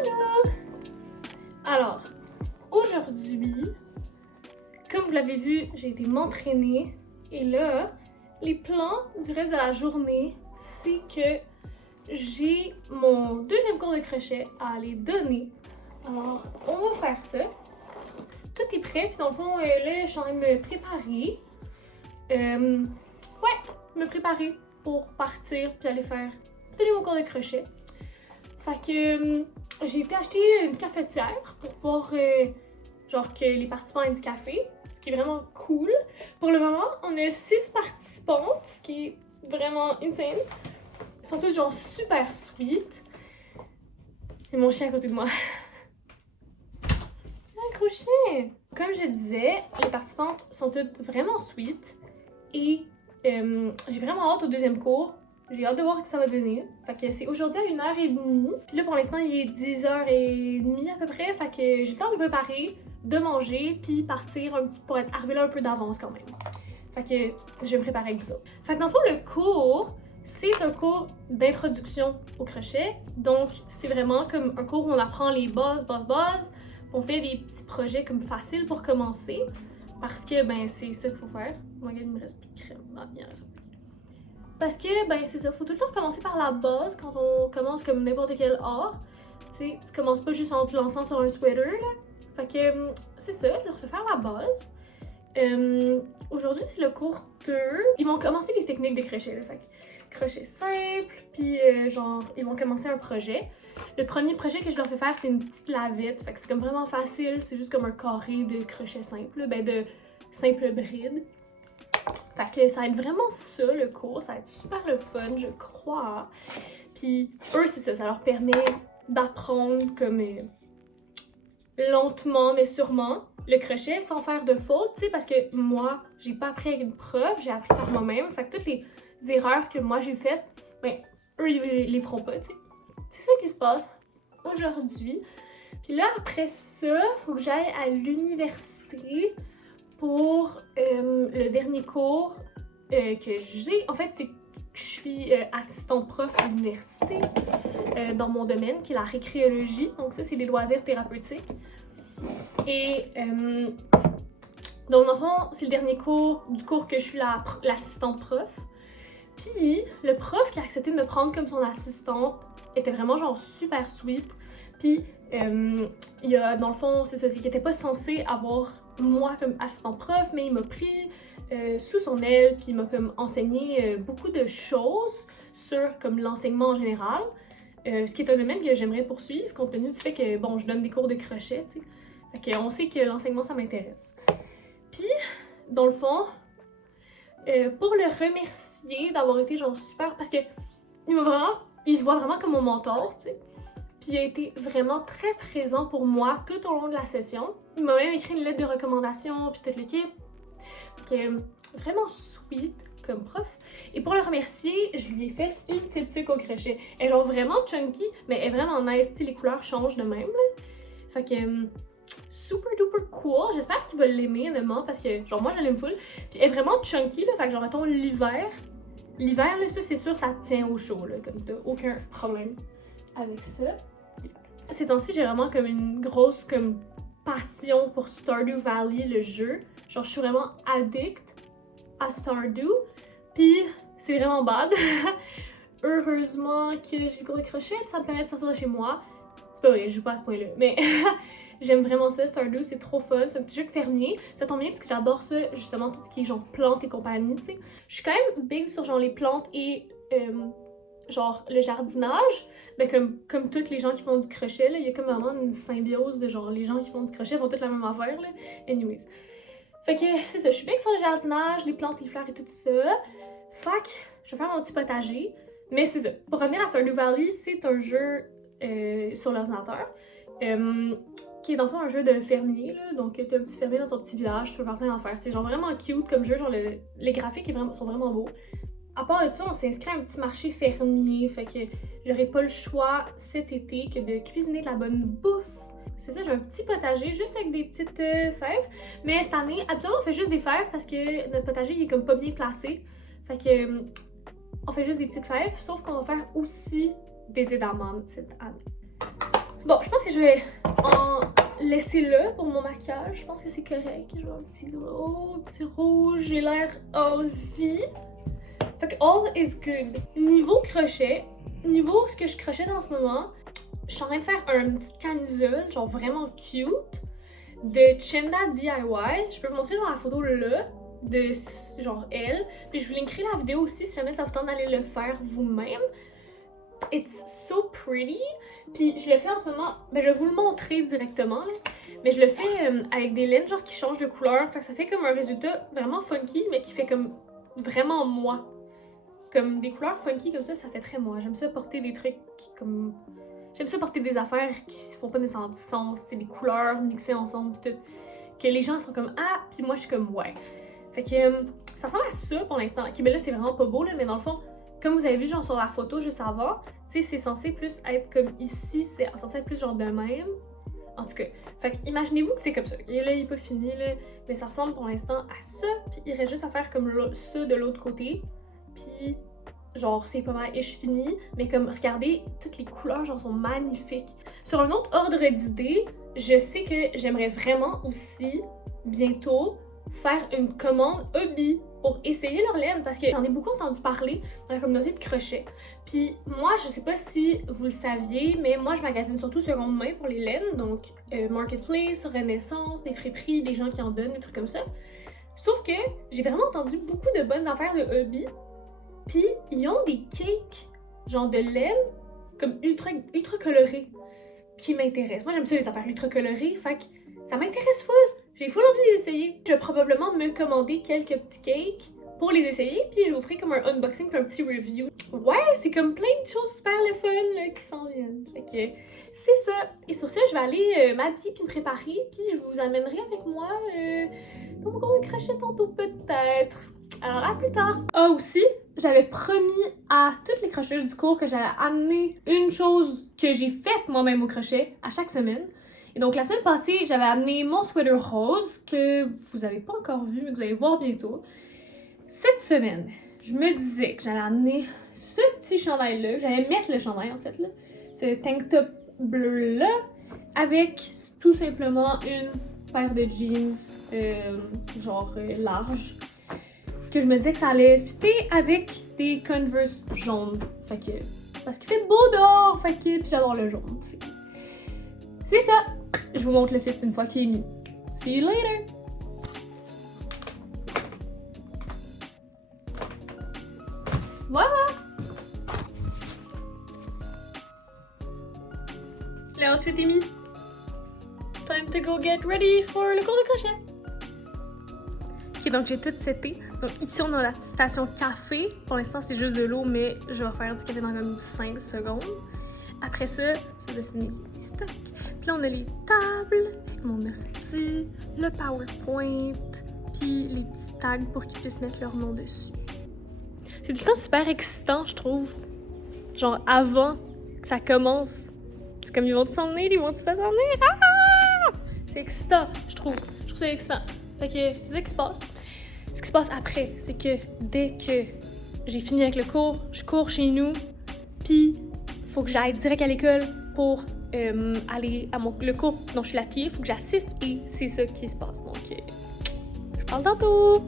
Allô! Alors, aujourd'hui, comme vous l'avez vu, j'ai été m'entraîner et là, les plans du reste de la journée, c'est que j'ai mon deuxième cours de crochet à aller donner. Alors, on va faire ça. Tout est prêt, puis dans le fond, là, je suis en train de me préparer. Me préparer pour partir puis aller faire donner mon cours de crochet. Fait que j'ai été acheter une cafetière pour pouvoir genre que les participants aient du café, ce qui est vraiment cool. Pour le moment, on a 6 participantes, ce qui est vraiment insane. Ils sont toutes genre super sweet. Et mon chien à côté de moi. Un crochet! Comme je disais, les participantes sont toutes vraiment sweet et j'ai vraiment hâte au deuxième cours. J'ai hâte de voir ce que ça va donner. Fait que c'est aujourd'hui à 1h30. Puis là, pour l'instant, il est 10h30 à peu près. Fait que j'ai le temps de me préparer, de manger, puis partir un petit pour être arrivé là un peu d'avance quand même. Fait que je vais me préparer avec ça. Fait que dans le fond, le cours, c'est un cours d'introduction au crochet. Donc, c'est vraiment comme un cours où on apprend les bases. On fait des petits projets comme faciles pour commencer. Parce que, ben, c'est ça qu'il faut faire. Oh my god, il me reste plus de crème. Ah, bien raison. Parce que, ben, c'est ça, faut tout le temps commencer par la base quand on commence comme n'importe quel art. Tu sais, tu commences pas juste en te lançant sur un sweater, là. Fait que, c'est ça, je leur fais faire la base. Aujourd'hui, c'est le cours 2. Ils vont commencer les techniques de crochet, là. Fait que, crochet simple, puis genre, ils vont commencer un projet. Le premier projet que je leur fais faire, c'est une petite lavette. Fait que c'est comme vraiment facile, c'est juste comme un carré de crochet simple, ben de simple bride. Fait que ça va être vraiment ça le cours, ça va être super le fun, je crois. Puis eux, c'est ça, ça leur permet d'apprendre comme lentement mais sûrement le crochet sans faire de faute, tu sais, parce que moi, j'ai pas appris avec une prof, j'ai appris par moi-même. Fait que toutes les erreurs que moi j'ai faites, ben eux, ils les feront pas, tu sais. C'est ça qui se passe aujourd'hui. Puis là, après ça, faut que j'aille à l'université pour le dernier cours que j'ai. En fait, c'est que je suis assistante prof à l'université dans mon domaine, qui est la récréologie. Donc ça, c'est les loisirs thérapeutiques. Et donc, dans le fond, c'est le dernier cours du cours que je suis l'assistante prof. Puis, le prof qui a accepté de me prendre comme son assistante était vraiment genre super sweet. Puis, il y a, dans le fond, c'est ça, c'est qu'il était pas censé avoir moi comme assistant prof, mais il m'a pris sous son aile, puis il m'a comme enseigné beaucoup de choses sur comme l'enseignement en général, ce qui est un domaine que j'aimerais poursuivre compte tenu du fait que, bon, je donne des cours de crochet, tu sais. Fait qu'on sait que l'enseignement, ça m'intéresse. Puis, dans le fond, pour le remercier d'avoir été genre super, parce que il se voit vraiment comme mon mentor, tu sais. Puis il a été vraiment très présent pour moi tout au long de la session. Il m'a même écrit une lettre de recommandation, puis toute l'équipe. Donc, vraiment sweet comme prof. Et pour le remercier, je lui ai fait une petite tuque au crochet. Elle est genre vraiment chunky, mais elle est vraiment nice. Tu sais, les couleurs changent de même, là. Fait que, super duper cool. J'espère qu'il va l'aimer, honnêtement, parce que, genre, moi, je l'aime full. Puis elle est vraiment chunky, là. Fait que, genre, mettons, l'hiver, là, ça, c'est sûr, ça tient au chaud, là. Comme t'as aucun problème avec ça. Ces temps-ci, j'ai vraiment comme une grosse comme passion pour Stardew Valley, le jeu. Genre, je suis vraiment addict à Stardew. Puis, c'est vraiment bad. Heureusement que j'ai le cours de crochet, ça me permet de sortir de chez moi. C'est pas vrai, je joue pas à ce point-là. Mais j'aime vraiment ça, Stardew, c'est trop fun. C'est un petit jeu de fermier. Ça tombe bien parce que j'adore ça, justement, tout ce qui est genre plantes et compagnie, tu sais. Je suis quand même big sur genre les plantes et genre le jardinage, ben comme toutes les gens qui font du crochet, là, il y a comme vraiment une symbiose de genre les gens qui font du crochet font toutes la même affaire, là. Anyways. Fait que c'est ça, je suis bien sur le jardinage, les plantes, les fleurs et tout ça. Fait que je vais faire mon petit potager. Mais c'est ça. Pour revenir à Stardew Valley, c'est un jeu sur l'ordinateur. Qui est dans le fond un jeu de fermier, là. Donc t'es un petit fermier dans ton petit village, tu peux faire plein d'affaires. C'est genre vraiment cute comme jeu, genre les graphiques sont vraiment beaux. À part de ça, on s'inscrit à un petit marché fermier, fait que j'aurais pas le choix cet été que de cuisiner de la bonne bouffe. C'est ça, j'ai un petit potager juste avec des petites fèves. Mais cette année, habituellement, on fait juste des fèves parce que notre potager, il est comme pas bien placé. Fait que on fait juste des petites fèves, sauf qu'on va faire aussi des édamomes cette année. Bon, je pense que je vais en laisser là pour mon maquillage. Je pense que c'est correct. Je vois un petit glow, un petit rouge. J'ai l'air en vie. Fait que all is good. Niveau crochet, niveau ce que je crochette en ce moment, je suis en train de faire une petite camisole, genre vraiment cute, de Chenda DIY. Je peux vous montrer dans la photo là, de genre elle. Puis je vous linkerai la vidéo aussi si jamais ça vous tente d'aller le faire vous-même. It's so pretty. Puis je le fais en ce moment, ben je vais vous le montrer directement là. Mais je le fais avec des laines genre qui changent de couleur. Fait que ça fait comme un résultat vraiment funky mais qui fait comme vraiment moi. Comme des couleurs funky comme ça fait très moi. J'aime ça porter des trucs comme... J'aime ça porter des affaires qui se font pas nécessairement de sens, des couleurs mixées ensemble pis tout. Que les gens sont comme ah, puis moi je suis comme ouais. Fait que ça ressemble à ça pour l'instant. Ok, mais là c'est vraiment pas beau là, mais dans le fond, comme vous avez vu genre sur la photo juste avant, tu sais c'est censé plus être comme ici, c'est censé être plus genre de même. En tout cas, fait que imaginez-vous que c'est comme ça. Et là il est pas fini là, mais ça ressemble pour l'instant à ça, puis il reste juste à faire comme ça de l'autre côté. Puis genre c'est pas mal ish fini, mais comme regardez, toutes les couleurs genre sont magnifiques. Sur un autre ordre d'idée, je sais que j'aimerais vraiment aussi bientôt faire une commande hobby pour essayer leur laine parce que j'en ai beaucoup entendu parler dans la communauté de crochet. Puis moi, je sais pas si vous le saviez, mais moi je magasine surtout seconde main pour les laines, donc Marketplace, Renaissance, des friperies, des gens qui en donnent, des trucs comme ça. Sauf que j'ai vraiment entendu beaucoup de bonnes affaires de hobby. Puis ils ont des cakes, genre de laine, comme ultra colorés, qui m'intéressent. Moi j'aime ça les affaires ultra colorées, fait que ça m'intéresse full. J'ai full envie d'essayer. Je vais probablement me commander quelques petits cakes pour les essayer, puis je vous ferai comme un unboxing puis un petit review. Ouais, c'est comme plein de choses super le fun là, qui s'en viennent. Fait que c'est ça. Et sur ça, je vais aller m'habiller puis me préparer, puis je vous amènerai avec moi dans mon cours de crochet tantôt peut-être. Alors à plus tard! Ah aussi, j'avais promis à toutes les crocheteuses du cours que j'allais amener une chose que j'ai faite moi-même au crochet à chaque semaine. Et donc la semaine passée, j'avais amené mon sweater rose que vous avez pas encore vu mais que vous allez voir bientôt. Cette semaine, je me disais que j'allais amener ce petit chandail-là, que j'allais mettre le chandail en fait là, ce tank top bleu-là, avec tout simplement une paire de jeans large. Que je me disais que ça allait fitter avec des Converse jaunes. Fait que... Parce qu'il fait beau dehors, fait que... Puis j'adore le jaune. C'est ça! Je vous montre le fit une fois qu'il est mis. See you later! Voilà! Le outfit est mis. Time to go get ready for le cours de crochet. Ok, donc j'ai tout seté. Donc ici on a la station café. Pour l'instant c'est juste de l'eau, mais je vais faire du café dans comme 5 secondes. Après ça, ça va signer les stocks. Puis là on a les tables, mon ordi, le PowerPoint, puis les petits tags pour qu'ils puissent mettre leur nom dessus. C'est tout le temps super excitant, je trouve. Genre avant que ça commence. C'est comme ils vont-tu s'en venir, ils vont-tu pas s'en venir? Ah! C'est excitant, je trouve. Je trouve ça excitant. Fait que c'est ça qui se passe. Ce qui se passe après, c'est que dès que j'ai fini avec le cours, je cours chez nous, puis faut que j'aille direct à l'école pour aller à le cours dont je suis la fille, faut que j'assiste et c'est ça qui se passe. Donc, je parle tantôt!